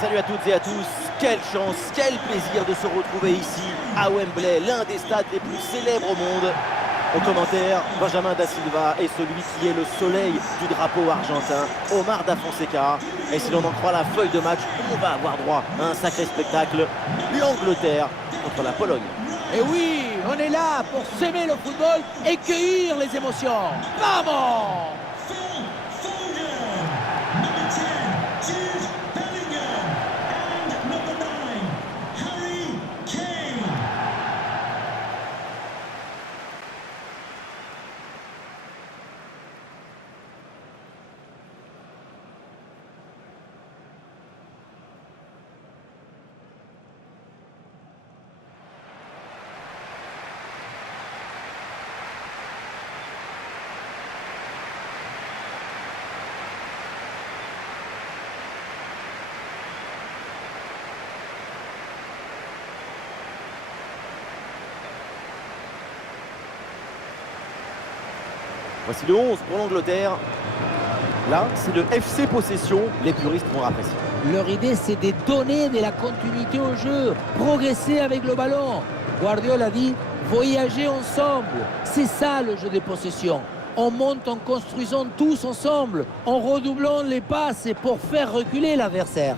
Salut à toutes et à tous, quelle chance, quel plaisir de se retrouver ici à Wembley, l'un des stades les plus célèbres au monde. Au commentaire, Benjamin Da Silva et celui qui est le soleil du drapeau argentin, Omar Da Fonseca. Et si l'on en croit la feuille de match, on va avoir droit à un sacré spectacle. L'Angleterre contre la Pologne. Et oui, on est là pour s'aimer le football et cueillir les émotions. Vamos! Voici le 11 pour l'Angleterre. Là, c'est le FC Possession, les puristes vont apprécier. Leur idée, c'est de donner de la continuité au jeu, progresser avec le ballon. Guardiola dit, voyager ensemble. C'est ça le jeu de possession. On monte en construisant tous ensemble, en redoublant les passes pour faire reculer l'adversaire.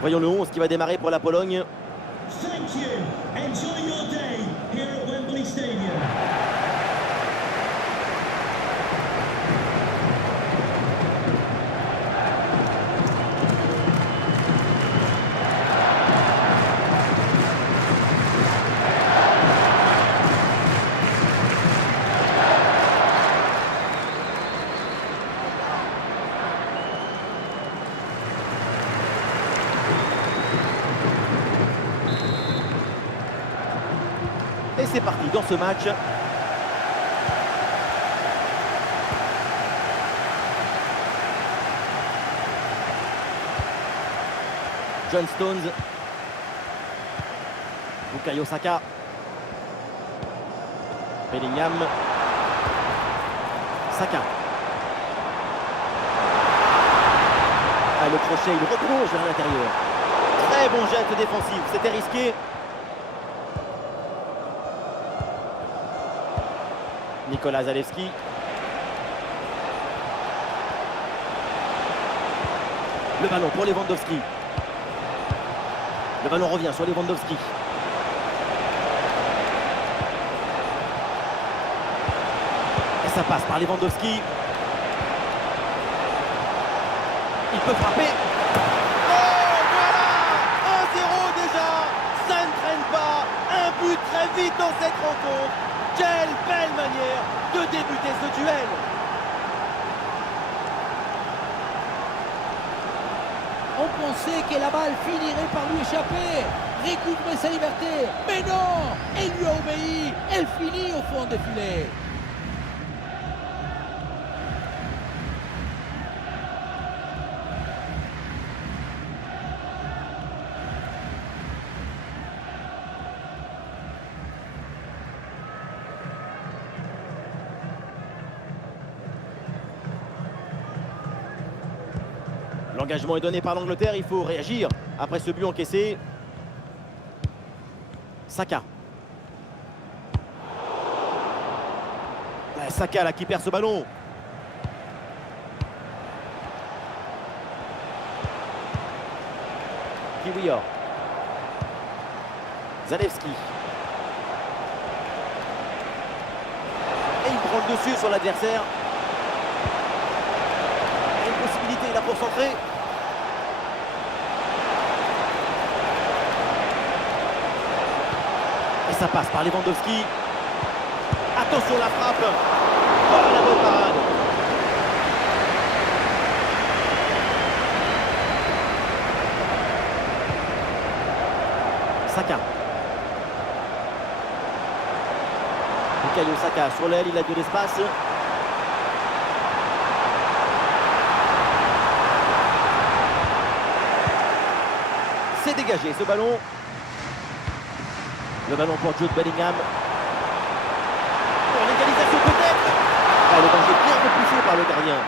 Voyons le 11 qui va démarrer pour la Pologne. Thank you. Enjoy your day here at Wembley Stadium. Et c'est parti dans ce match. John Stones. Bukayo Saka. Bellingham. Saka. Ah, le crochet, il replonge vers l'intérieur. Très bon geste défensif, c'était risqué. Nicolas Zalewski. Le ballon pour Lewandowski. Le ballon revient sur Lewandowski. Et ça passe par Lewandowski. Il peut frapper. Oh, voilà 1-0 déjà. Ça ne traîne pas. Un but très vite dans cette rencontre. Quelle belle manière de débuter ce duel. On pensait que la balle finirait par lui échapper, récupérer sa liberté. Mais non, elle lui a obéi. Elle finit au fond des filets. L'engagement est donné par l'Angleterre, il faut réagir après ce but encaissé. Saka. Saka là qui perd ce ballon. Kiwior. Zalewski. Et il prend le dessus sur l'adversaire. Une possibilité là pour centrer. Et ça passe par Lewandowski. Attention la frappe. Oh la bonne parade. Saka. Bukayo Saka sur l'aile, il a de l'espace. C'est dégagé ce ballon. Le ballon pour Jude Bellingham. Pour l'égalisation peut-être. Ah, le danger bien repoussé par le gardien.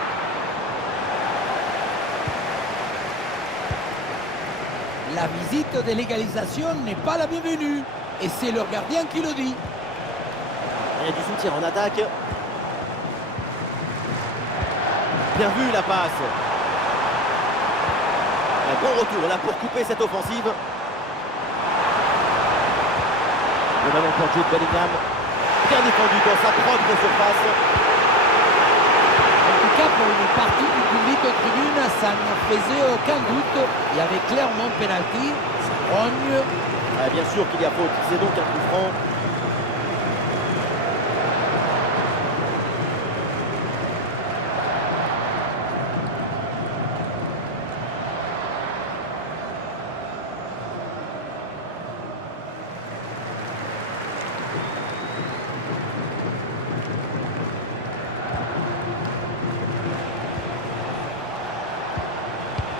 La visite de l'égalisation n'est pas la bienvenue. Et c'est le gardien qui le dit. Il y a du soutien en attaque. Bien vu la passe. Un bon retour là pour couper cette offensive. Le ballon pour Jude Bellingham. Bien défendu dans sa propre surface. En tout cas, pour une partie du public aux tribunes, ça ne faisait aucun doute. Il y avait clairement pénalty. Ça rogne. Ah, bien sûr qu'il y a faute. C'est donc un coup franc.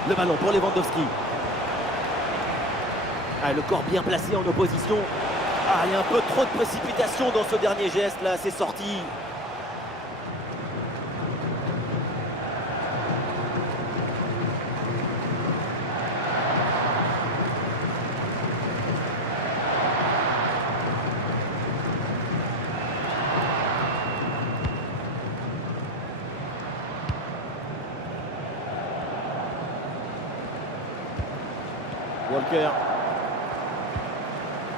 Le ballon pour Lewandowski. Ah, le corps bien placé en opposition. Ah, il y a un peu trop de précipitation dans ce dernier geste là, c'est sorti. Walker.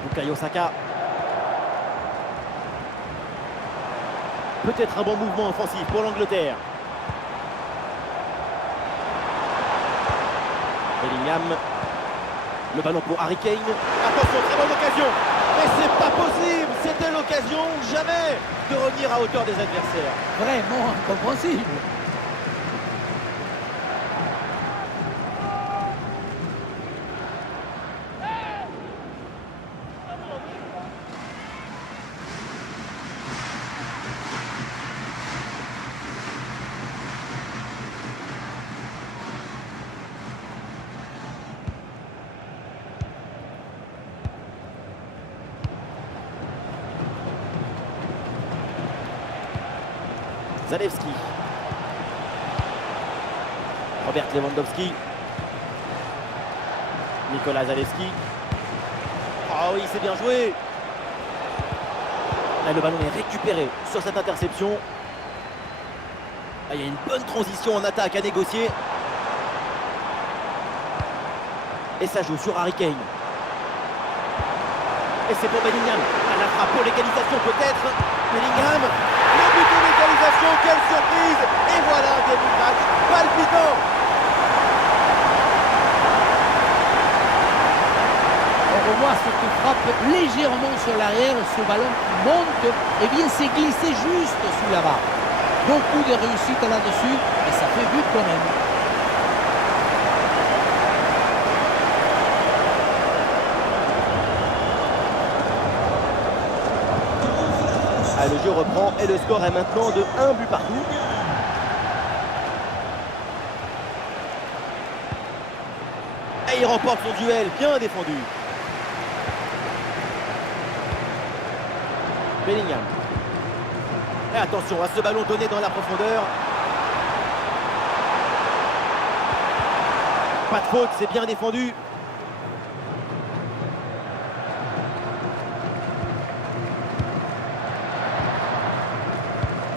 Bukayo Saka. Peut-être un bon mouvement offensif pour l'Angleterre. Bellingham. Le ballon pour Harry Kane. Attention, très bonne occasion. Mais c'est pas possible. C'était l'occasion ou jamais de revenir à hauteur des adversaires. Vraiment incompréhensible. Zalewski. Robert Lewandowski. Nicolas Zalewski. Oh oui, c'est bien joué. Là, le ballon est récupéré sur cette interception. Ah, il y a une bonne transition en attaque à négocier. Et ça joue sur Harry Kane. Et c'est pour Bellingham. À la frappe pour l'égalisation peut-être. Bellingham. Le but de l'égalisation, quelle surprise. Et voilà un début de match palpitant. On revoit cette frappe légèrement sur l'arrière, ce ballon qui monte et bien s'est glissé juste sous la barre. Beaucoup de réussite là-dessus, et ça fait but quand même. Ah, le jeu reprend et le score est maintenant de 1 but partout. Et il remporte son duel, bien défendu. Bellingham. Et attention à ce ballon donné dans la profondeur. Pas de faute, c'est bien défendu.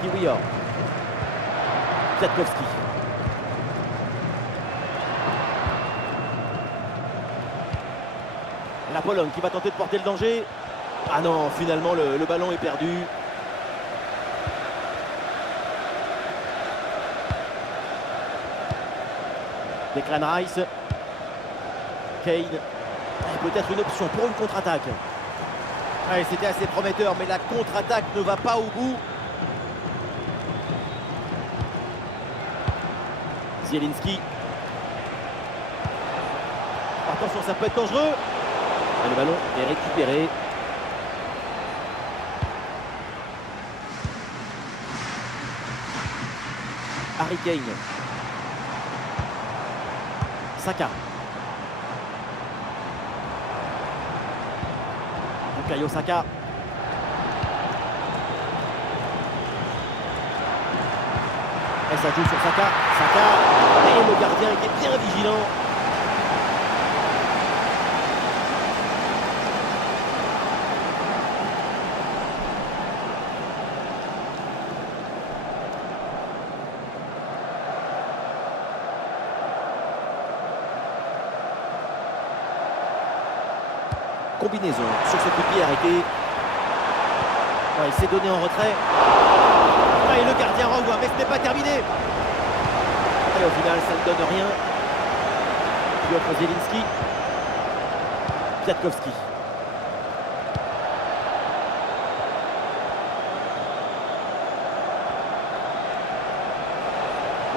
Kiwior. Kwiatkowski. La Pologne qui va tenter de porter le danger. Ah non, finalement le ballon est perdu. Declan Rice. Kane. Peut-être une option pour une contre-attaque. Ouais, c'était assez prometteur, mais la contre-attaque ne va pas au bout. Zielinski. Attention, ça peut être dangereux. Et le ballon est récupéré. Harry Kane. Saka. Bukayo Saka. Et ça joue sur Saka. Saka. Et le gardien qui est bien vigilant. Combinaison sur ce coup de pied arrêté. Ouais, il s'est donné en retrait. Ouais, et le gardien renvoie, mais ce n'est pas terminé. Et au final, ça ne donne rien. Piotr Zielinski. Piatkowski.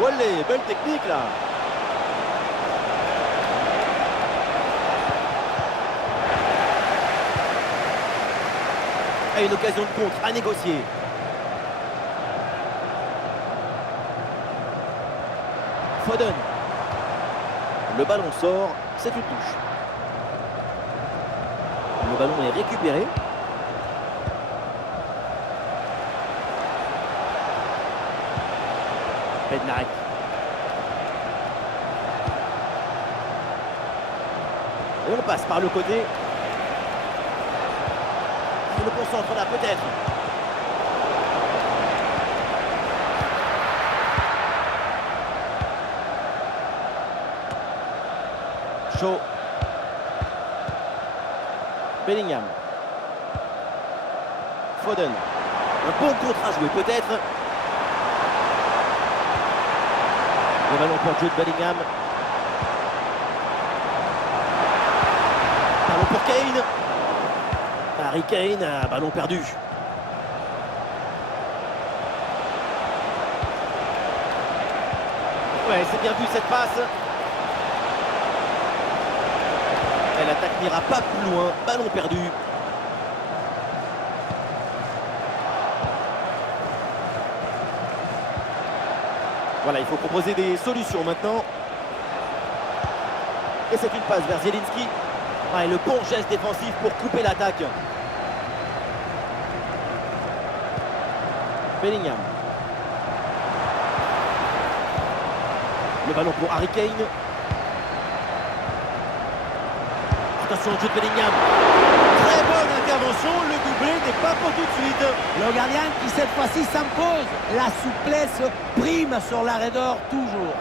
Olé, belle technique là. Et une occasion de contre à négocier. Foden. Le ballon sort, c'est une touche. Le ballon est récupéré. Bednarek. Et on passe par le côté. Le concentre là peut-être. Shaw. Bellingham. Foden. Un bon contre à jouer peut-être. Le ballon pour Jude Bellingham. Ballon pour Kane. Harry Kane, ballon perdu. Ouais, c'est bien vu cette passe. Et l'attaque n'ira pas plus loin. Ballon perdu. Voilà, il faut proposer des solutions maintenant. Et c'est une passe vers Zielinski. Ah, et le bon geste défensif pour couper l'attaque. Bellingham. Le ballon pour Harry Kane. Attention, Jude Bellingham. Très bonne intervention, le doublé n'est pas pour tout de suite. Le gardien qui cette fois-ci s'impose. La souplesse prime sur l'arrêt d'or toujours.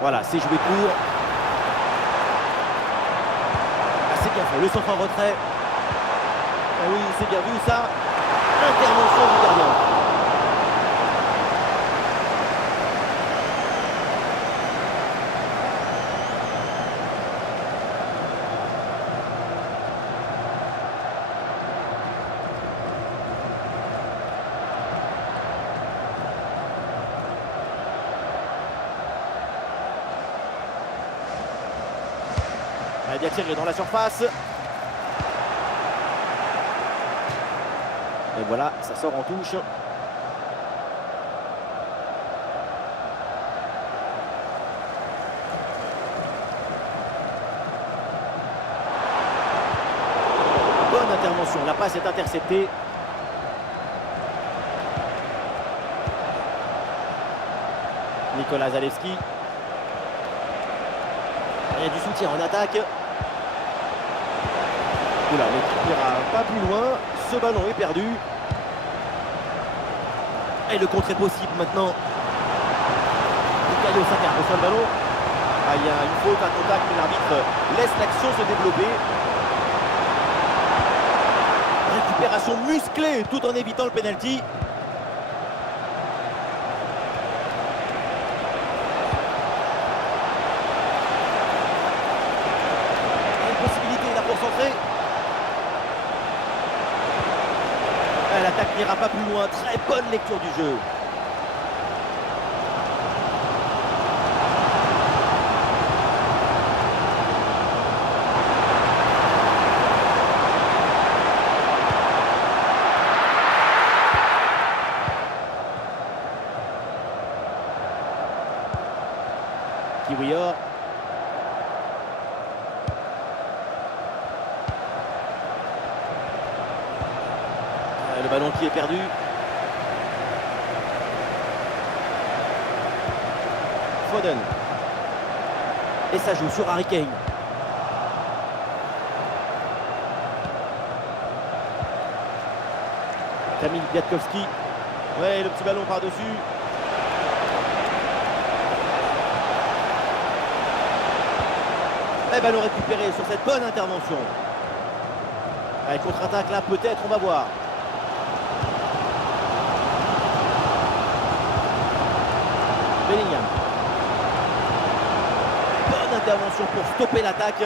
Voilà, c'est joué court. Ah, c'est bien fait, le centre en retrait. Ah oui, c'est bien vu ça. Intervention du gardien. Elle a bien tiré dans la surface. Et voilà, ça sort en touche. Bonne intervention, la passe est interceptée. Nicolas Zalewski. Il y a du soutien en attaque. Oula, l'équipe n'ira pas plus loin. Ce ballon est perdu. Et le contre est possible maintenant. Bukayo Saka reçoit le ballon. Ah, il y a une faute, un contact, mais l'arbitre laisse l'action se développer. Récupération musclée tout en évitant le penalty. l'attaque n'ira pas plus loin. Très bonne lecture du jeu. Kiwior. Le ballon qui est perdu. Foden. Et ça joue sur Harry Kane. Kamil Kwiatkowski. Ouais, le petit ballon par-dessus. Et ballon récupéré sur cette bonne intervention. Allez, contre-attaque là, peut-être, on va voir. Bellingham. Bonne intervention pour stopper l'attaque.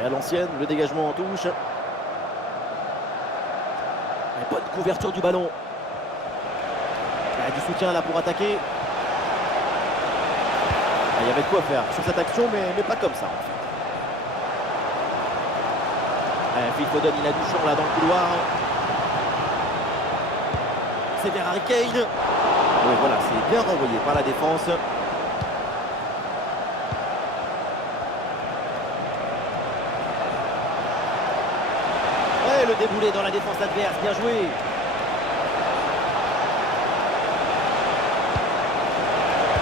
Et à l'ancienne, le dégagement en touche. Et bonne couverture du ballon. Il y a du soutien là pour attaquer. Il y avait de quoi faire sur cette action, mais pas comme ça en fait. Phil Foden, il a du champ là dans le couloir. C'est vers Harry Kane. Et voilà, c'est bien renvoyé par la défense. Et le déboulé dans la défense adverse, bien joué.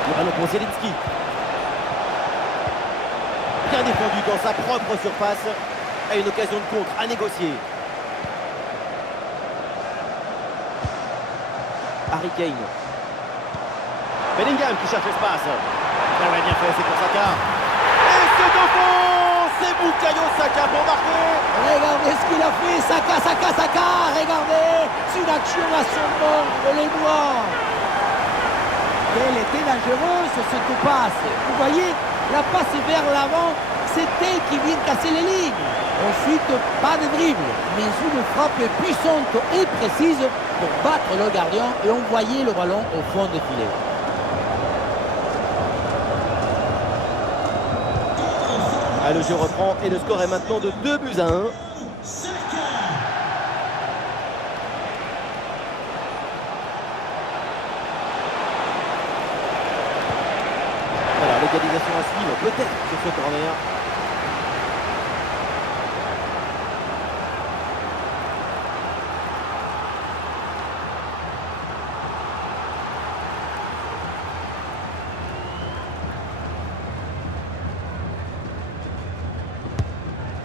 Le ballon pour Zielinski. Bien défendu dans sa propre surface. A une occasion de contre à négocier. Harry Kane. Bellingham qui cherche l'espace. Ah ouais, bien fait, c'est pour Saka. Et c'est au fond. C'est Bukayo Saka pour marquer. Regardez ce qu'il a fait, Saka, regardez. C'est une action à son nombre, les doigts. Elle était dangereuse cette passe. Vous voyez, la passe vers l'avant, c'est elle qui vient casser les lignes. Ensuite, pas de dribble, mais une frappe puissante et précise pour battre le gardien et envoyer le ballon au fond des filets. Ah, le jeu reprend et le score est maintenant de 2-1. Voilà, l'égalisation à suivre peut-être sur ce corner.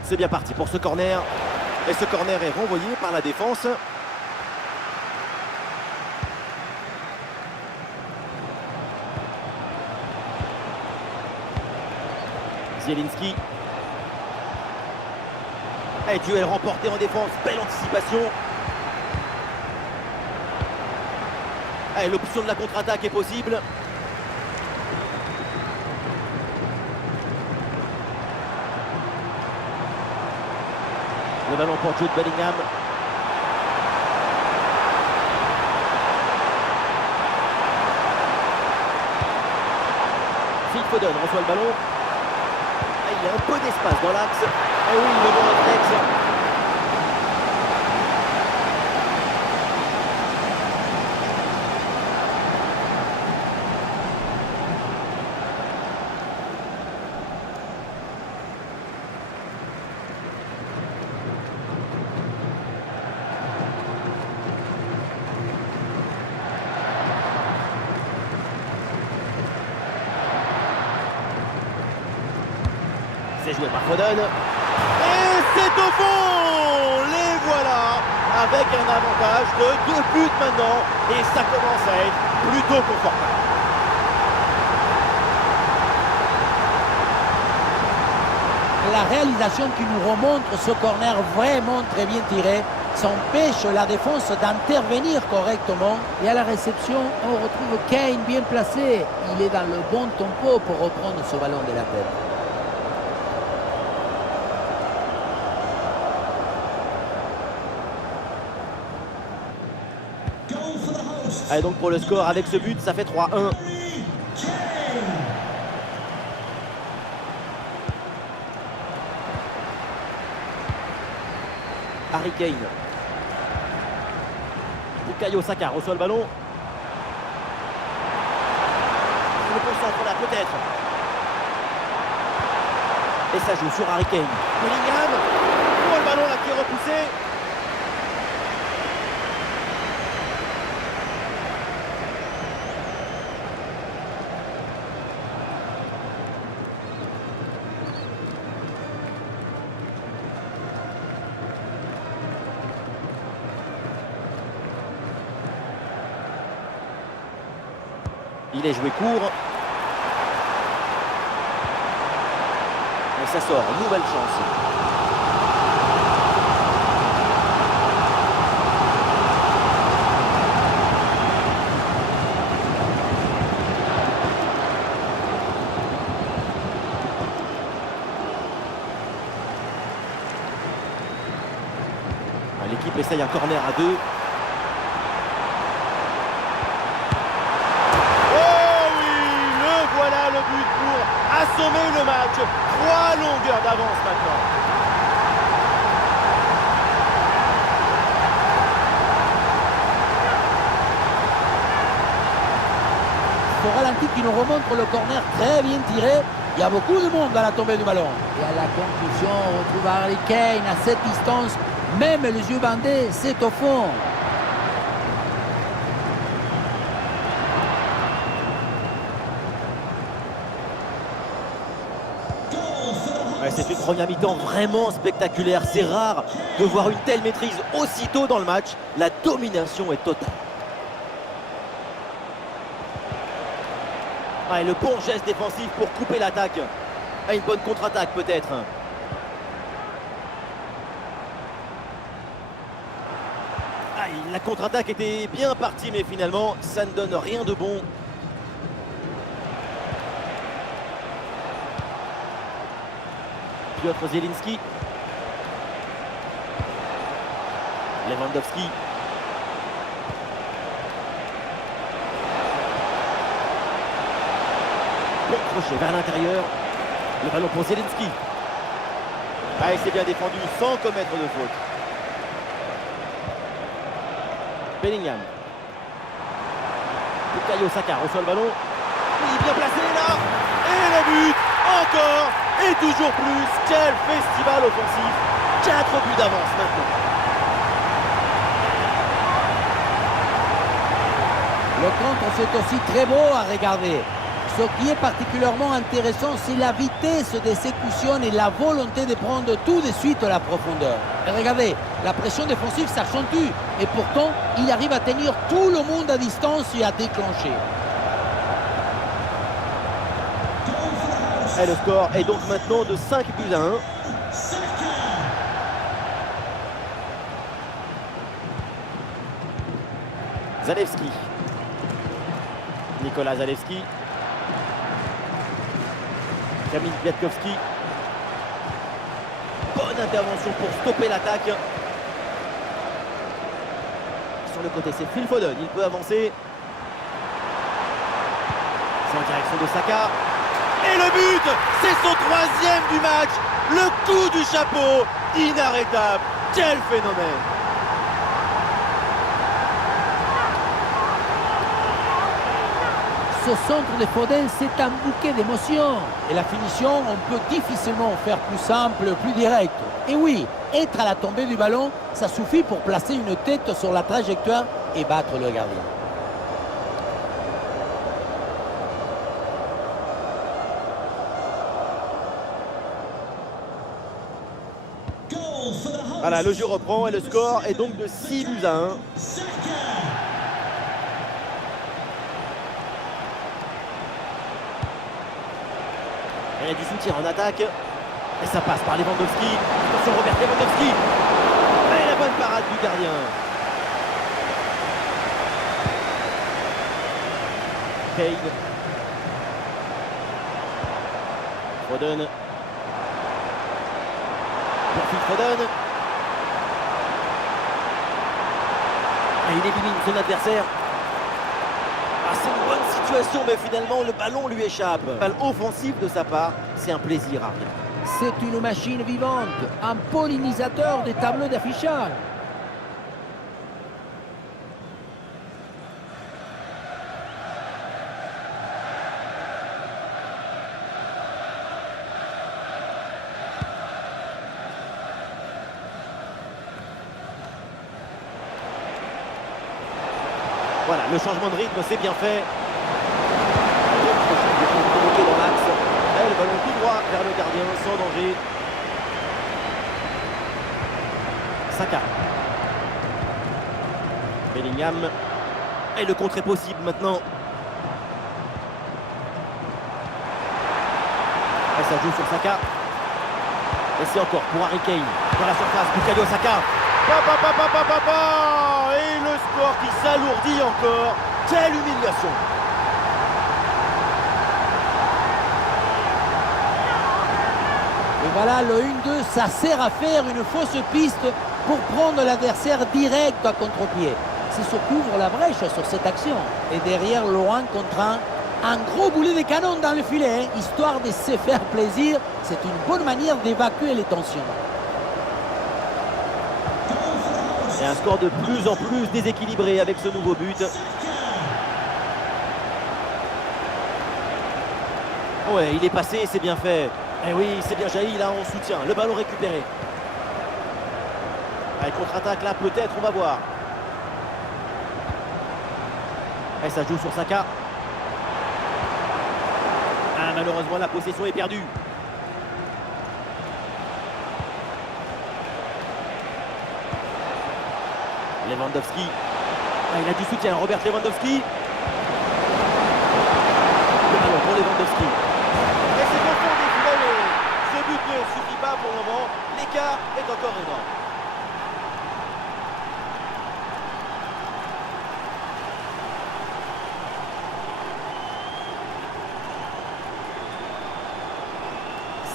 C'est bien parti pour ce corner. Et ce corner est renvoyé par la défense. Zielinski. Et duel remporté en défense. Belle anticipation. Et l'option de la contre-attaque est possible. Le ballon pour Jude Bellingham. Phil Foden reçoit le ballon. Ah, il y a un peu d'espace dans l'axe. Et oui, le bon réflexe. C'est joué par Foden. Et c'est au fond. Les voilà. Avec un avantage de 2 buts maintenant. Et ça commence à être plutôt confortable. La réalisation qui nous remontre ce corner vraiment très bien tiré s'empêche la défense d'intervenir correctement. Et à la réception, on retrouve Kane bien placé. Il est dans le bon tempo pour reprendre ce ballon de la tête. Allez, donc pour le score, avec ce but, ça fait 3-1. Harry Kane. Harry Kane. Bukayo Saka reçoit le ballon. Il le concentre là, peut-être. Et ça joue sur Harry Kane. Bellingham. Oh, le ballon là qui est repoussé. Il est joué court. Et ça sort, nouvelle chance. L'équipe essaye un corner à 2. Voilà le but pour assommer le match. 3 longueurs d'avance maintenant. Ce ralenti qui nous remontre le corner très bien tiré. Il y a beaucoup de monde à la tombée du ballon. Et à la conclusion, on retrouve Harry Kane à cette distance. Même les yeux bandés, c'est au fond. Ouais, c'est une première mi-temps vraiment spectaculaire. C'est rare de voir une telle maîtrise aussitôt dans le match. La domination est totale. Ah, et le bon geste défensif pour couper l'attaque. Ah, une bonne contre-attaque peut-être. Ah, la contre-attaque était bien partie, mais finalement, ça ne donne rien de bon. Piotr Zielinski. Lewandowski. Bon crochet vers l'intérieur. Le ballon pour Zielinski. Ah, il s'est bien défendu sans commettre de faute. Bellingham. Bukayo Saka reçoit le ballon. Il est bien placé là. Et le but. Encore. Et toujours plus. Quel festival offensif. 4 buts d'avance maintenant. Le contre, c'est aussi très beau à regarder. Ce qui est particulièrement intéressant, c'est la vitesse d'exécution et la volonté de prendre tout de suite la profondeur. Et regardez, la pression défensive s'accentue. Et pourtant, il arrive à tenir tout le monde à distance et à déclencher. Et le score est donc maintenant de 5 buts à 1. Zalewski. Nicolas Zalewski. Kamil Kwiatkowski. Bonne intervention pour stopper l'attaque. Sur le côté, c'est Phil Foden. Il peut avancer. C'est en direction de Saka. Et le but, c'est son 3e du match. Le coup du chapeau, inarrêtable. Quel phénomène. Ce centre de Foden, c'est un bouquet d'émotions. Et la finition, on peut difficilement faire plus simple, plus direct. Et oui, être à la tombée du ballon, ça suffit pour placer une tête sur la trajectoire et battre le gardien. Voilà, le jeu reprend et le score est donc de 6 buts à 1. Il y a du soutien en attaque. Et ça passe par Lewandowski. Attention Robert Lewandowski. Et la bonne parade du gardien. Kane. Foden. Pour Phil Foden. Et il élimine son adversaire. Ah, c'est une bonne situation, mais finalement le ballon lui échappe. Balle offensive de sa part, c'est un plaisir à regarder. C'est une machine vivante, un pollinisateur des tableaux d'affichage. Voilà, le changement de rythme, c'est bien fait. Provoqué dans l'axe. Et le ballon tout droit vers le gardien, sans danger. Saka. Bellingham. Et le contre est possible maintenant. Et ça joue sur Saka. Et c'est encore pour Harry Kane. Dans la surface, Bukayo Saka. Et le score qui s'alourdit encore. Quelle humiliation! Et voilà, le 1-2, ça sert à faire une fausse piste pour prendre l'adversaire direct à contre-pied. C'est ce qu'ouvre la brèche sur cette action. Et derrière, loin contre un gros boulet de canon dans le filet, hein, histoire de se faire plaisir. C'est une bonne manière d'évacuer les tensions. Et un score de plus en plus déséquilibré avec ce nouveau but. Ouais, il est passé, c'est bien fait. Et oui, c'est bien jailli là en soutien. Le ballon récupéré. Allez, contre-attaque là, peut-être, on va voir. Et ça joue sur Saka. Ah, malheureusement, la possession est perdue. Lewandowski. Ah, il a du soutien, Robert Lewandowski. Le ballon pour Lewandowski. Et c'est au fond des filets. Ce but ne suffit pas pour le moment. L'écart est encore énorme.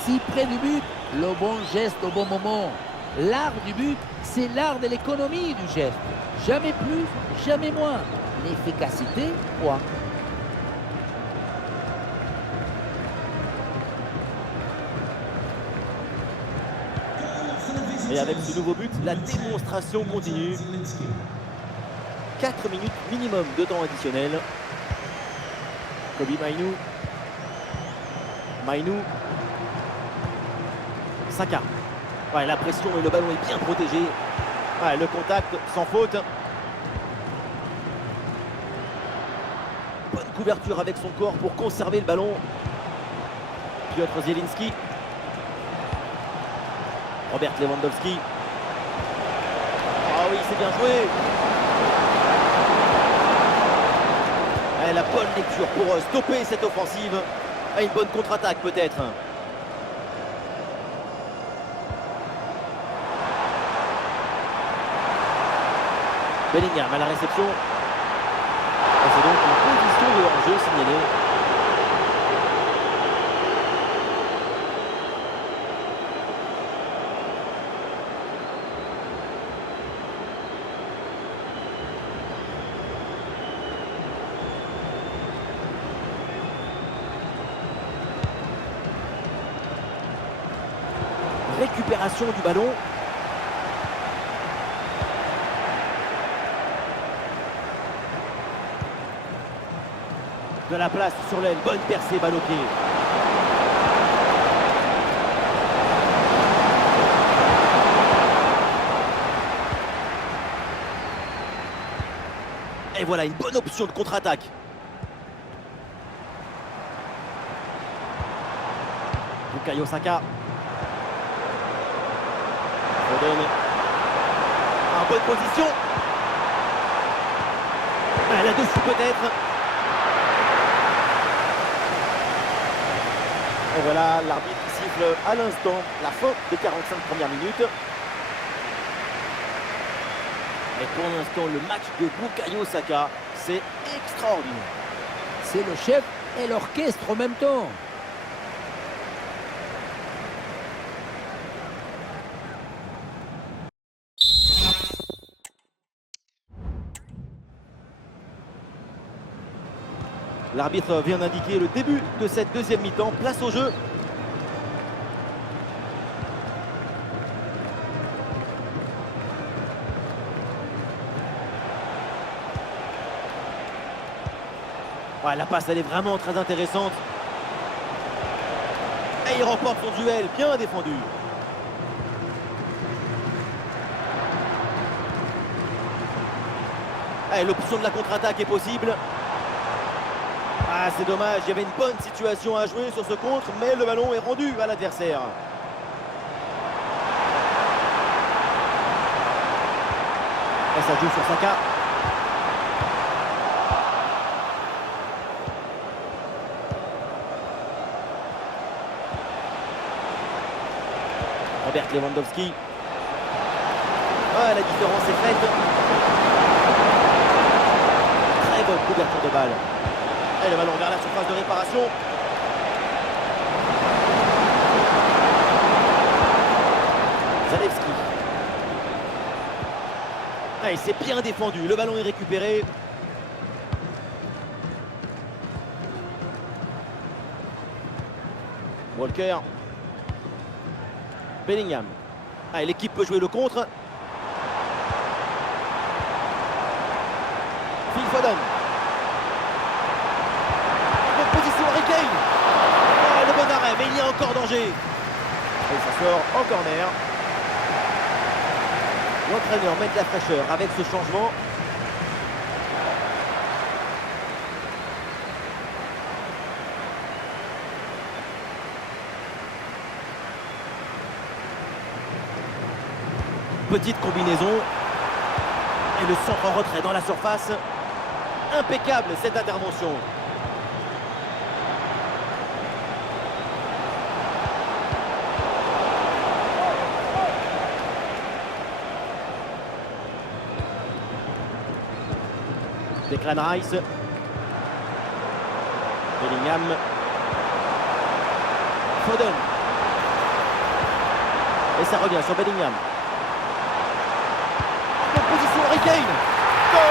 Si près du but, le bon geste au bon moment. L'art du but, c'est l'art de l'économie du geste. Jamais plus, jamais moins. L'efficacité, point. Et avec ce nouveau but, la démonstration continue. 4 minutes minimum de temps additionnel. Kobbie Mainoo. Mainoo. Saka. Ouais, la pression et le ballon est bien protégé. Ouais, le contact sans faute. Bonne couverture avec son corps pour conserver le ballon. Piotr Zielinski. Robert Lewandowski. Ah oui, c'est bien joué. Ouais, la bonne lecture pour stopper cette offensive. Ah, une bonne contre-attaque peut-être. Bellingham à la réception. Et c'est donc une position de hors-jeu signalée. Récupération du ballon. De la place sur l'aile, bonne percée, balle au pied. Et voilà une bonne option de contre-attaque. Bukayo Saka. Foden. En bonne position. Là-dessus peut-être. Et voilà, l'arbitre siffle à l'instant la fin des 45 premières minutes. Et pour l'instant, le match de Bukayo Saka, c'est extraordinaire. C'est le chef et l'orchestre en même temps. L'arbitre vient d'indiquer le début de cette deuxième mi-temps. Place au jeu. Ouais, la passe, elle est vraiment très intéressante. Et il remporte son duel, bien défendu. Et l'option de la contre-attaque est possible. Ah, c'est dommage, il y avait une bonne situation à jouer sur ce contre, mais le ballon est rendu à l'adversaire. Et ça joue sur Saka. Robert Lewandowski. Ah, la différence est faite. Très bonne couverture de balle. Et le ballon vers la surface de réparation. Zalewski. Ah, il s'est bien défendu. Le ballon est récupéré. Walker. Bellingham. Ah, l'équipe peut jouer le contre. Phil Foden. Bonne position, Harry Kane. Oh, le bon arrêt, mais il y a encore danger. Et ça sort en corner. L'entraîneur met de la fraîcheur avec ce changement. Petite combinaison. Et le centre en retrait dans la surface. Impeccable cette intervention. Declan Rice. Bellingham. Foden. Et ça revient sur Bellingham. Position Harry Kane. Goal!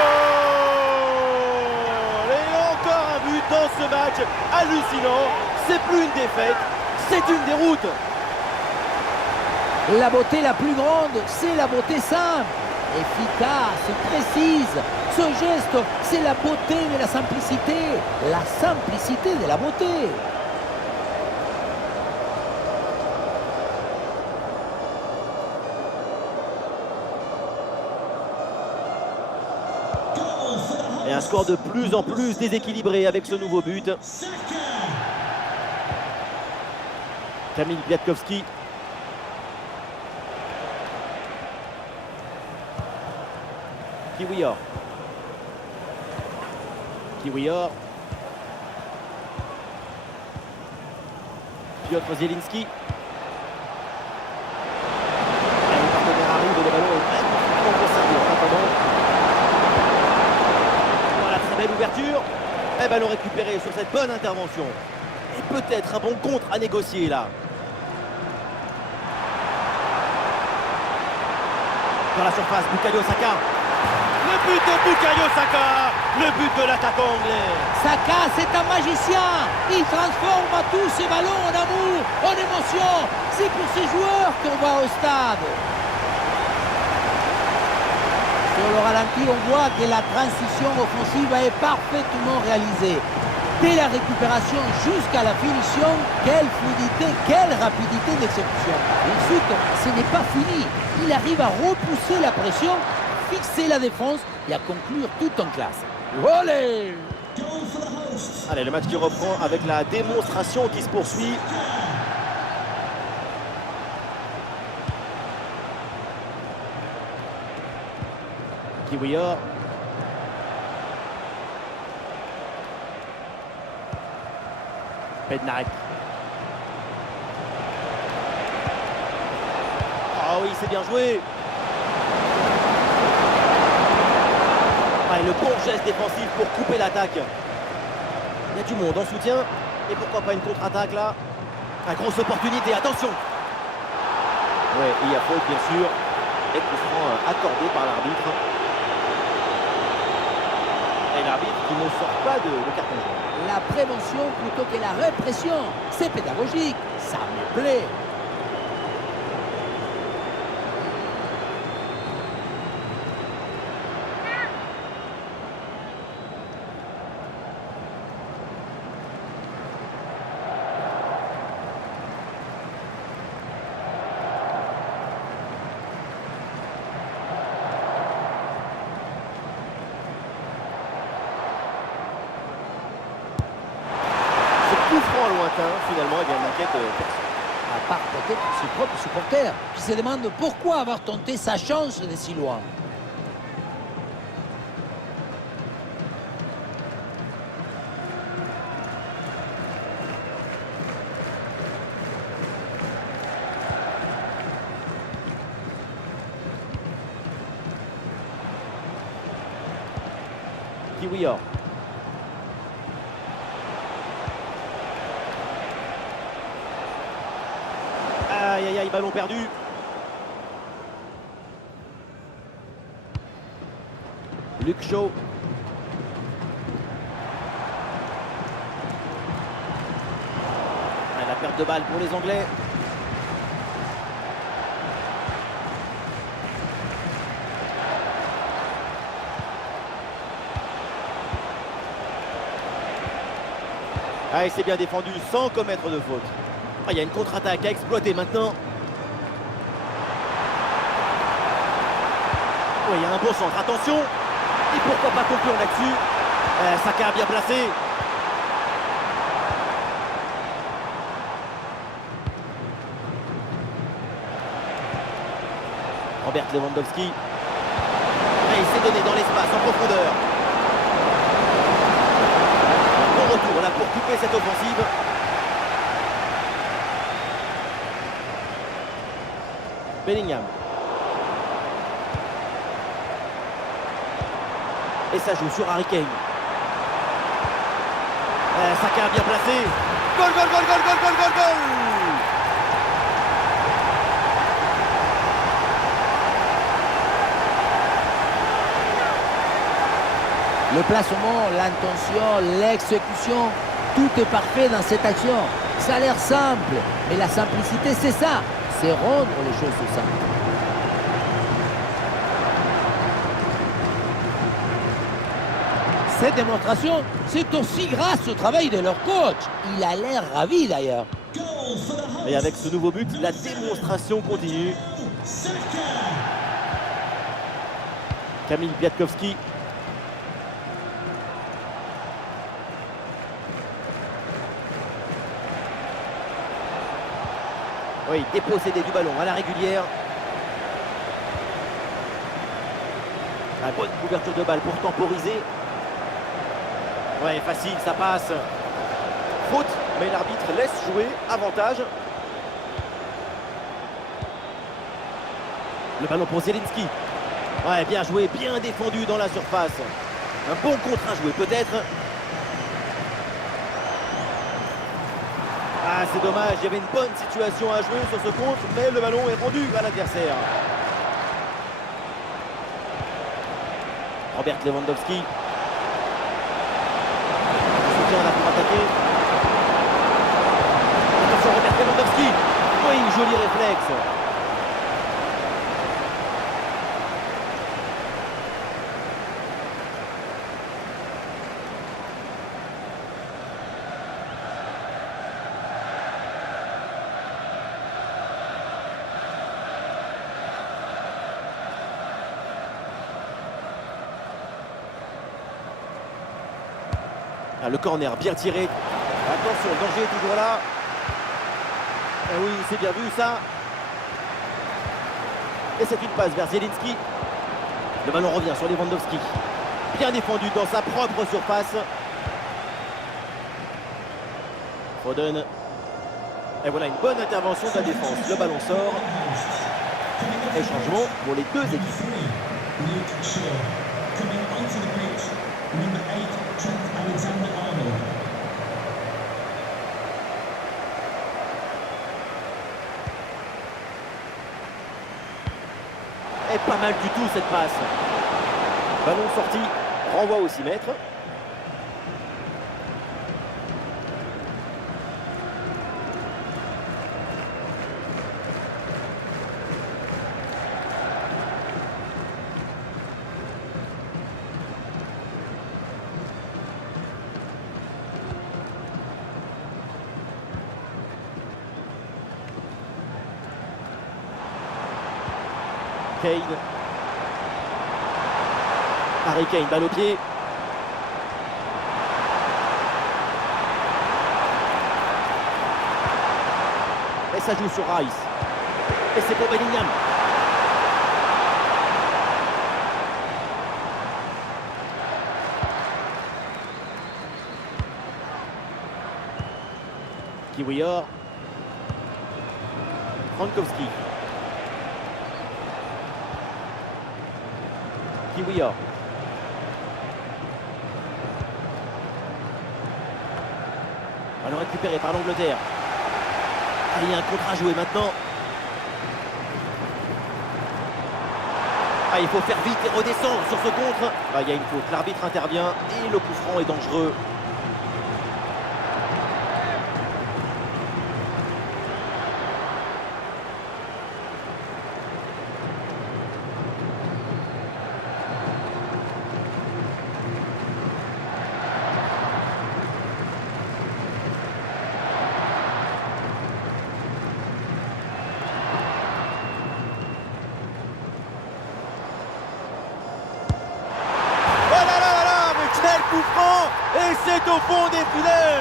Et encore un but dans ce match hallucinant. C'est plus une défaite, c'est une déroute. La beauté la plus grande, c'est la beauté simple, efficace, précise. Ce geste, c'est la beauté de la simplicité de la beauté. Et un score de plus en plus déséquilibré avec ce nouveau but. Kamil Kwiatkowski. Kiwior. Kiwior. Piotr Zielinski. Le partenaire arrive et le ballon est très conservé en attendant. Voilà, très belle ouverture. Et ballon récupéré sur cette bonne intervention. Et peut-être un bon contre à négocier là. Dans la surface, Bukayo Saka. Le but de Bukayo Saka, le but de l'attaquant anglais. Saka, c'est un magicien. Il transforme tous ses ballons en amour, en émotion. C'est pour ces joueurs qu'on va au stade. Sur le ralenti, on voit que la transition offensive est parfaitement réalisée. Dès la récupération jusqu'à la finition, quelle fluidité, quelle rapidité d'exécution. Ensuite, ce n'est pas fini. Il arrive à repousser la pression, fixer la défense et à conclure tout en classe. Olé! Allez, le match qui reprend avec la démonstration qui se poursuit. Kiwior. Bednarek. Ah oui, c'est bien joué. Ah, et le bon geste défensif pour couper l'attaque. Il y a du monde en soutien. Et pourquoi pas une contre-attaque là. Une grosse opportunité, attention. Ouais, il y a faute bien sûr. Et coup franc accordé par l'arbitre. Et Et l'arbitre qui ne sort pas de carton jaune. La prévention plutôt que la répression. C'est pédagogique. Ça me plaît. Coup franc lointain, finalement, eh bien, n'inquiète personne. À part peut-être ses propres supporters qui se demandent pourquoi avoir tenté sa chance de si loin. Kiwior. Aïe aïe aïe, ballon perdu. Luc Shaw. Ah, la perte de balle pour les Anglais. Ah, il s'est bien défendu sans commettre de faute. Ah, il y a une contre-attaque à exploiter maintenant. Oui, il y a un bon centre, attention. Et pourquoi pas conclure là-dessus. Saka a bien placé. Robert Lewandowski. Et il s'est donné dans l'espace, en profondeur. Bon retour là pour couper cette offensive. Bellingham. Et ça joue sur Harry Kane. Saka a bien placé. Goal, goal, goal, goal, goal, goal, goal, goal. Le placement, l'intention, l'exécution, tout est parfait dans cette action. Ça a l'air simple, mais la simplicité, c'est ça. C'est rendre les choses simples. Cette démonstration, c'est aussi grâce au travail de leur coach. Il a l'air ravi d'ailleurs. Goal for the host. Et avec ce nouveau but, la démonstration continue. Saka. Kamil Biatkowski. Oui, dépossédé du ballon à la régulière. La bonne couverture de balle pour temporiser. Ouais, facile, ça passe. Faute, mais l'arbitre laisse jouer. Avantage. Le ballon pour Zielinski. Ouais, bien joué, bien défendu dans la surface. Un bon contre à jouer peut-être. Ah, c'est dommage, il y avait une bonne situation à jouer sur ce contre, mais le ballon est rendu à l'adversaire. Robert Lewandowski. Soutien là pour attaquer. Attention, Robert Lewandowski. Oui, joli réflexe. Ah, le corner bien tiré. Attention, le danger est toujours là. Ah oui, c'est bien vu ça. Et c'est une passe vers Zielinski. Le ballon revient sur Lewandowski. Bien défendu dans sa propre surface. Foden. Et voilà une bonne intervention de la défense. Le ballon sort. Et changement pour les deux équipes. Luke Shaw. Coming onto the pitch, number 8, Trent Alexander-Arnold. Et pas mal du tout cette passe. Ballon sorti, renvoi au 6 mètres. Kane. Harry Kane, balle au pied. Et ça joue sur Rice. Et c'est pour Bellingham. Kiwior. Frankowski. Kiwior. Ballon récupéré par l'Angleterre. Ah, il y a un contre à jouer maintenant. Ah, il faut faire vite et redescendre sur ce contre. Ah, il y a une faute. L'arbitre intervient et le coup franc est dangereux. Coup franc et c'est au fond des filets.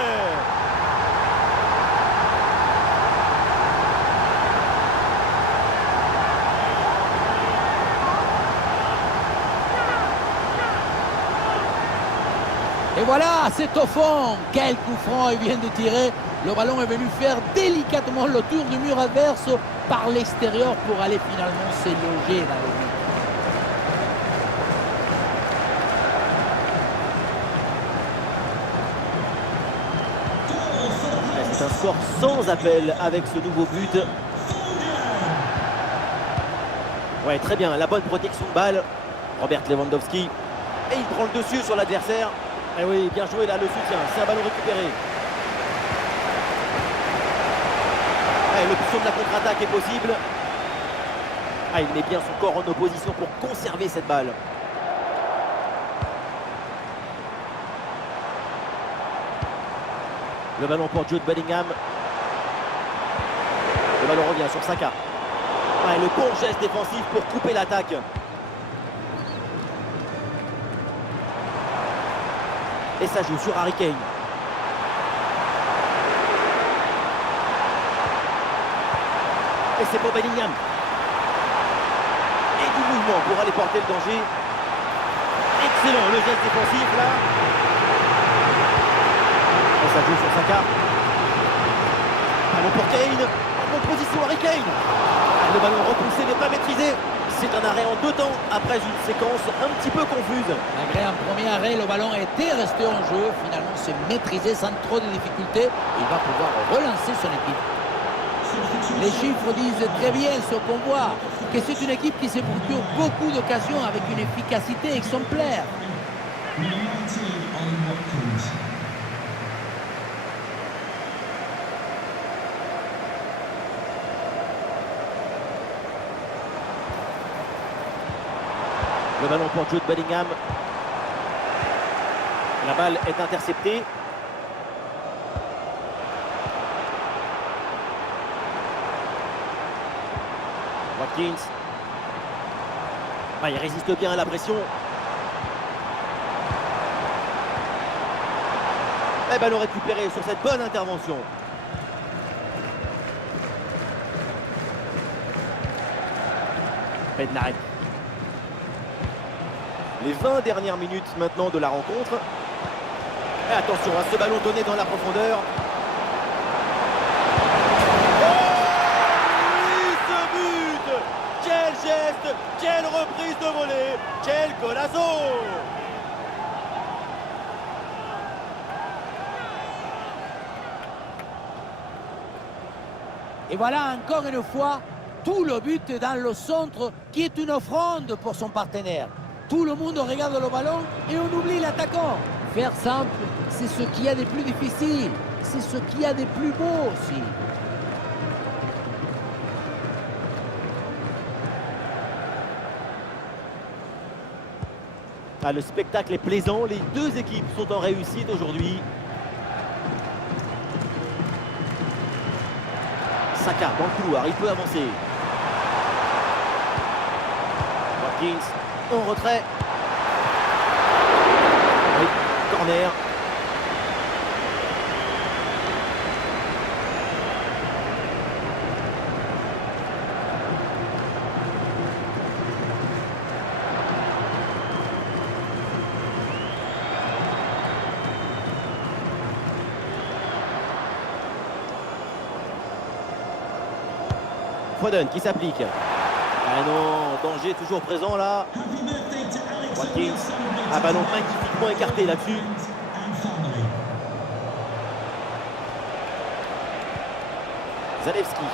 Et voilà, c'est au fond. Quel coup franc il vient de tirer. Le ballon est venu faire délicatement le tour du mur adverse par l'extérieur pour aller finalement se loger dans le but. C'est un score sans appel avec ce nouveau but. Ouais, très bien, la bonne protection de balle. Robert Lewandowski. Et il prend le dessus sur l'adversaire. Et oui, bien joué là, le soutien. C'est un ballon récupéré. Ouais, l'option de la contre-attaque est possible. Ah, il met bien son corps en opposition pour conserver cette balle. Le ballon pour Jude Bellingham. Le ballon revient sur Saka. Ouais, le bon geste défensif pour couper l'attaque. Et ça joue sur Harry Kane. Et c'est pour Bellingham. Et du mouvement pour aller porter le danger. Excellent le geste défensif là. Et ça joue sur Saka. Ballon pour Kane. En bonne position Harry Kane. Le ballon repoussé n'est pas maîtrisé. C'est un arrêt en deux temps après une séquence un petit peu confuse. Malgré un premier arrêt, le ballon était resté en jeu. Finalement, c'est maîtrisé sans trop de difficultés. Il va pouvoir relancer son équipe. Les chiffres disent très bien ce qu'on voit, que c'est une équipe qui s'est procuré beaucoup d'occasions avec une efficacité exemplaire. Le ballon pour Jude Bellingham. La balle est interceptée. Watkins. Ah, il résiste bien à la pression. Et ballon récupéré sur cette bonne intervention. Bednarek. Les 20 dernières minutes maintenant de la rencontre. Et attention à ce ballon donné dans la profondeur. Oh oui, ce but! Quel geste! Quelle reprise de volée! Quel golazo! Et voilà encore une fois tout le but dans le centre qui est une offrande pour son partenaire. Tout le monde regarde le ballon et on oublie l'attaquant. Faire simple, c'est ce qu'il y a de plus difficile. C'est ce qu'il y a de plus beau aussi. Ah, le spectacle est plaisant. Les deux équipes sont en réussite aujourd'hui. Saka dans le couloir, il peut avancer. Watkins en retrait. Oui, corner. Foden qui s'applique. Ah non, danger toujours présent là. Happy birthday to Alex. Watkins, un ballon magnifiquement écarté là-dessus. And family. Zalewski.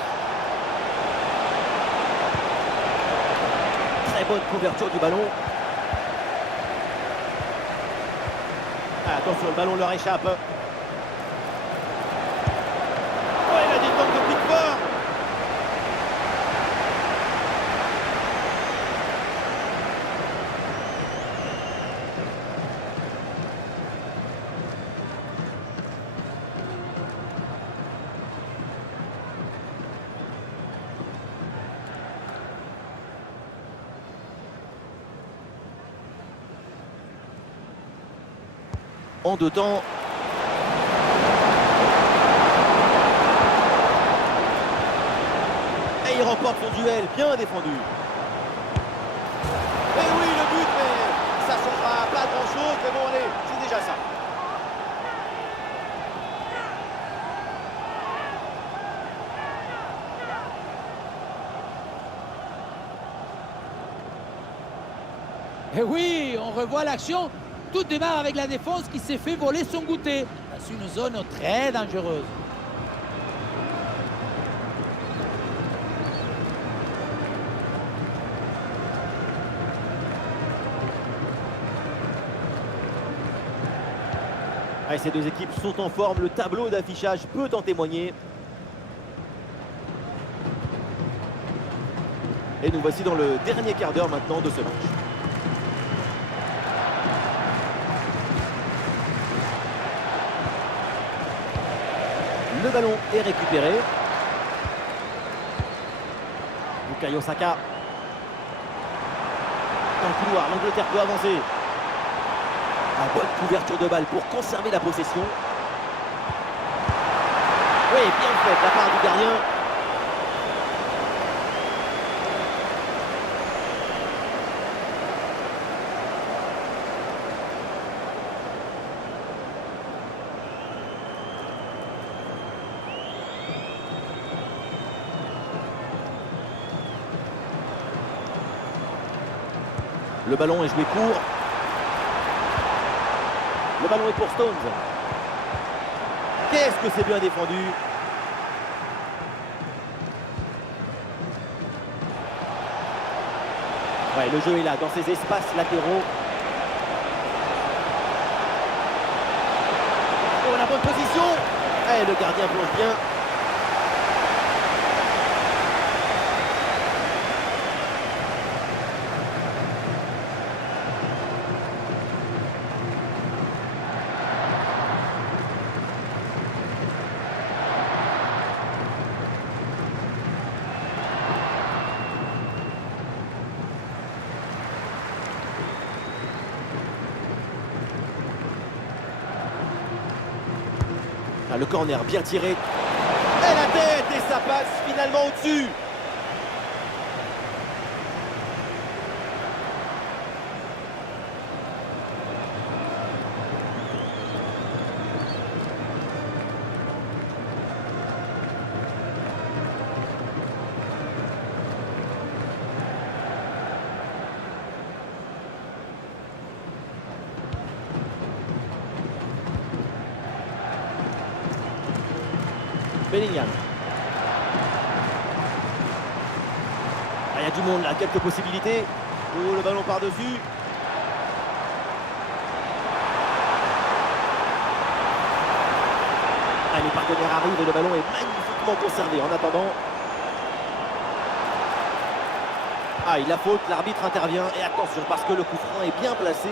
Très bonne couverture du ballon. Ah, attention, le ballon leur échappe. Oh, il a des temps de Pickford. En deux temps. Et il remporte son duel, bien défendu. Et oui, le but, mais ça ne changera pas grand-chose, mais bon, allez, c'est déjà ça. Et oui, on revoit l'action. Tout démarre avec la défense qui s'est fait voler son goûter dans une zone très dangereuse. Allez, ces deux équipes sont en forme, le tableau d'affichage peut en témoigner. Et nous voici dans le dernier quart d'heure maintenant de ce match. Le ballon est récupéré. Bukayo Saka. Dans le couloir, l'Angleterre peut avancer. Une bonne couverture de balle pour conserver la possession. Oui, bien fait de la part du gardien. Le ballon est joué court. Le ballon est pour Stones. Qu'est-ce que c'est bien défendu. Ouais, le jeu est là, dans ces espaces latéraux. Oh, la bonne position. Et le gardien plonge bien. Ah, le corner bien tiré. Et la tête et ça passe finalement au-dessus. Bellingham. Ah, il y a du monde là, quelques possibilités. Oh, le ballon par-dessus. Ah, les partenaires arrivent et le ballon est magnifiquement conservé. En attendant. Ah, il a faute, l'arbitre intervient. Et attention, parce que le coup franc est bien placé.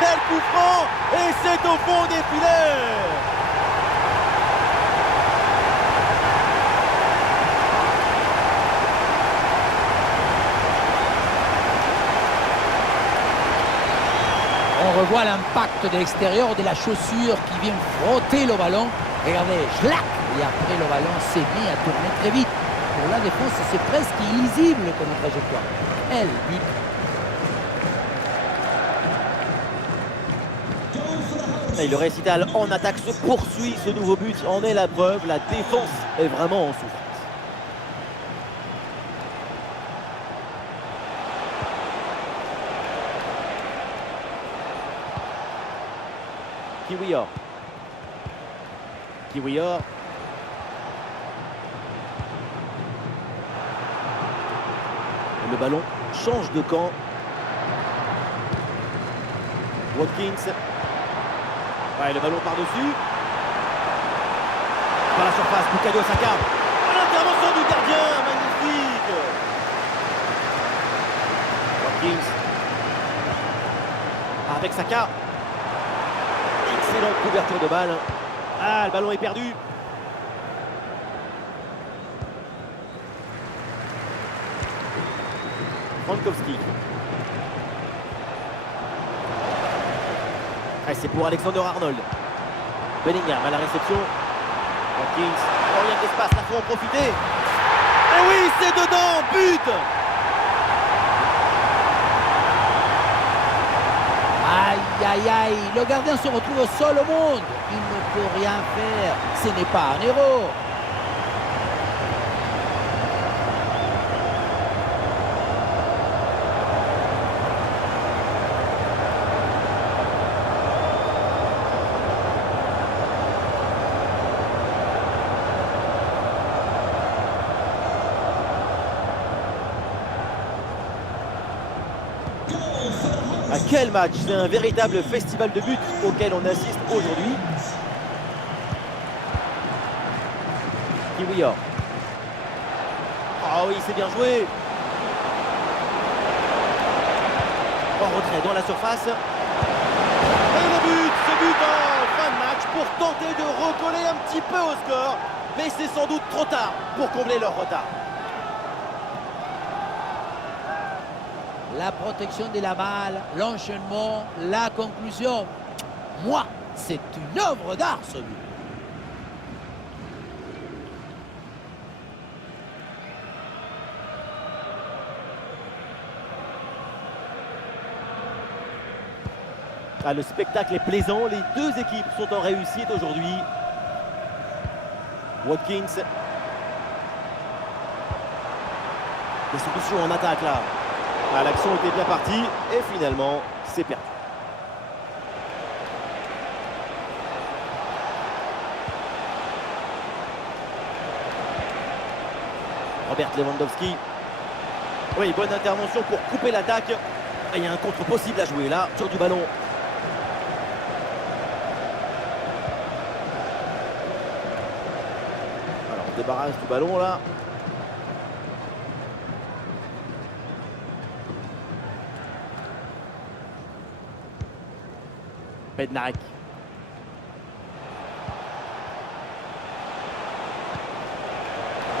Quel coup franc! Et c'est au fond des filets! voit l'impact de l'extérieur de la chaussure qui vient frotter le ballon. Regardez, schlac! Et après le ballon s'est mis à tourner très vite. Pour la défense, c'est presque illisible comme trajectoire. Quel but! Et le récital en attaque se poursuit, ce nouveau but en est la preuve, la défense est vraiment en souffrance. Kiwior. Kiwior. Le ballon change de camp. Watkins. Ouais, le ballon par-dessus. Dans la surface, Bukayo Saka. Oh, l'intervention du gardien, magnifique. Watkins. Avec Saka. Excellente couverture de balle. Ah, le ballon est perdu. Frankowski. Ah, c'est pour Alexander-Arnold. Bellingham à la réception. Watkins. Oh, il y a de l'espace, là, faut en profiter. Et oui, c'est dedans, but. Aïe, aïe, aïe, le gardien se retrouve seul au monde. Il ne peut rien faire. Ce n'est pas un héros. Ah, quel match! C'est un véritable festival de buts auquel on assiste aujourd'hui. Kiwior. Ah oui, c'est bien joué. En retrait dans la surface. Et le but, ce but en fin de match pour tenter de recoller un petit peu au score. Mais c'est sans doute trop tard pour combler leur retard. La protection de la balle, l'enchaînement, la conclusion. Moi, c'est une œuvre d'art ce but. Ah, le spectacle est plaisant, les deux équipes sont en réussite aujourd'hui. Watkins. Des solutions en attaque là. Ah, l'action était bien partie et finalement c'est perdu. Robert Lewandowski. Oui, bonne intervention pour couper l'attaque. Et il y a un contre possible à jouer là, sur du ballon. Alors on débarrasse du ballon là. Bednarik.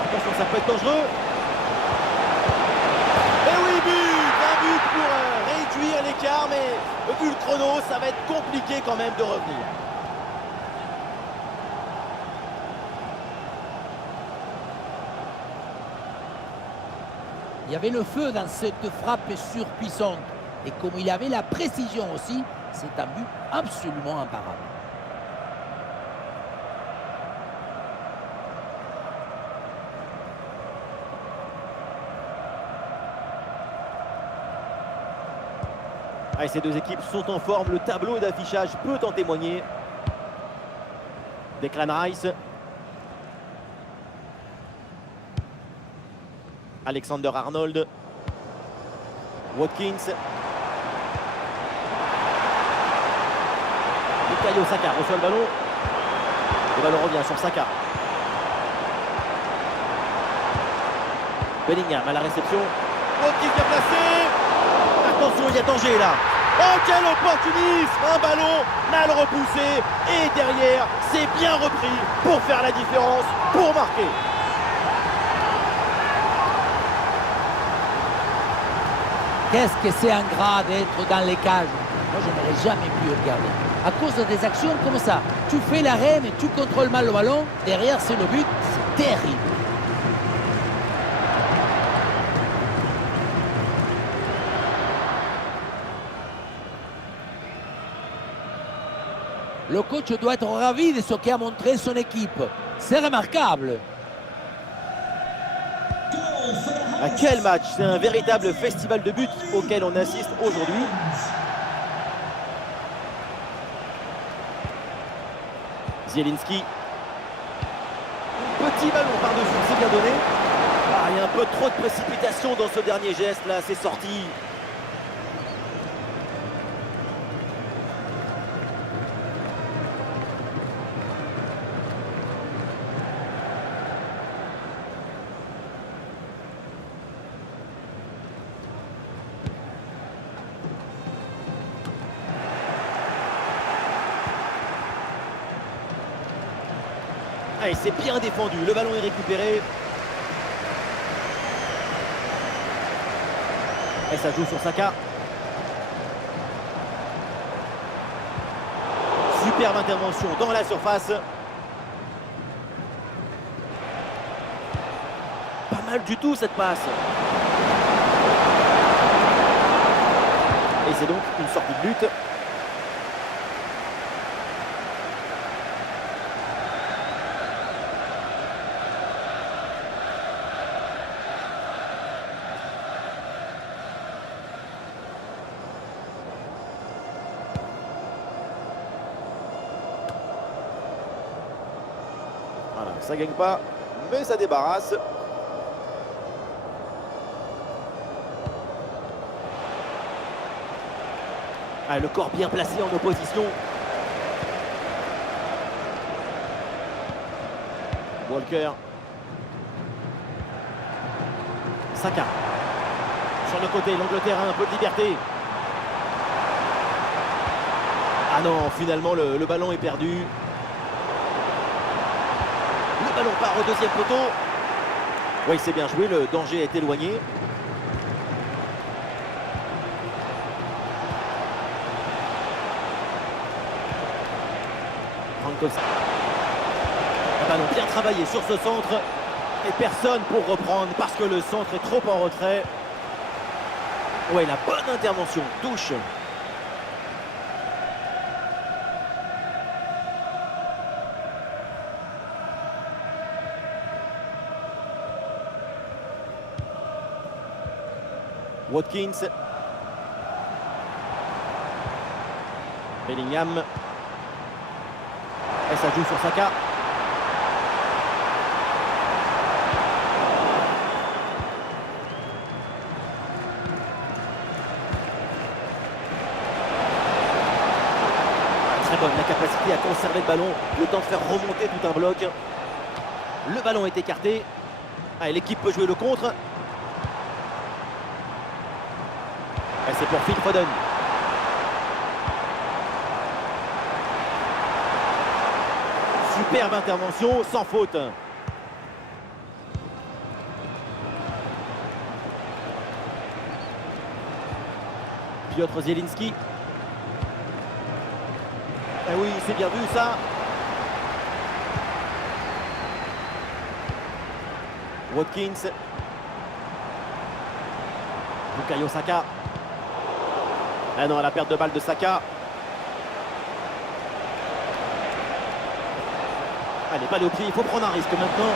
Attention, ça peut être dangereux. Et oui, but! Un but pour réduire l'écart, mais vu le chrono, ça va être compliqué quand même de revenir. Il y avait le feu dans cette frappe surpuissante. Et comme il avait la précision aussi, c'est un but absolument imparable. Allez, ces deux équipes sont en forme, le tableau d'affichage peut en témoigner. Declan Rice. Alexander-Arnold. Watkins. Bukayo Saka reçoit le ballon. Le ballon revient sur Saka. Bellingham à la réception. Watkins bien placé. Attention, il y a danger là. Oh, quel opportunisme! Un ballon mal repoussé. Et derrière, c'est bien repris pour faire la différence, pour marquer. Qu'est-ce que c'est ingrat d'être dans les cages. Moi, je n'aurais jamais pu le regarder. À cause de des actions comme ça, tu fais l'arrêt, mais tu contrôles mal le ballon. Derrière, c'est le but. C'est terrible. Le coach doit être ravi de ce qu'a montré son équipe. C'est remarquable. À quel match! C'est un véritable festival de buts auquel on assiste aujourd'hui. Zielinski. Petit ballon par-dessus, c'est bien donné. Ah, il y a un peu trop de précipitation dans ce dernier geste là, c'est sorti. Allez, c'est bien défendu, le ballon est récupéré. Et ça joue sur Saka. Superbe intervention dans la surface. Pas mal du tout cette passe. Et c'est donc une sortie de but. Voilà, ça gagne pas, mais ça débarrasse. Ah, le corps bien placé en opposition. Walker. Saka. Sur le côté, l'Angleterre a un peu de liberté. Ah non, finalement le ballon est perdu. Le ballon part au deuxième poteau. Oui, c'est bien joué, le danger est éloigné. Un ballon bien travaillé sur ce centre. Et personne pour reprendre parce que le centre est trop en retrait. Ouais, la bonne intervention, touche. Watkins. Bellingham. Et ça joue sur Saka. Très bonne la capacité à conserver le ballon, le temps de faire remonter tout un bloc. Le ballon est écarté. Allez, l'équipe peut jouer le contre. Et c'est pour Phil Foden. Superbe intervention, sans faute. Piotr Zielinski. Eh oui, c'est bien vu ça. Watkins. Bukayo Saka. Ah non, la perte de balle de Saka. Allez, pas au pied, il faut prendre un risque maintenant.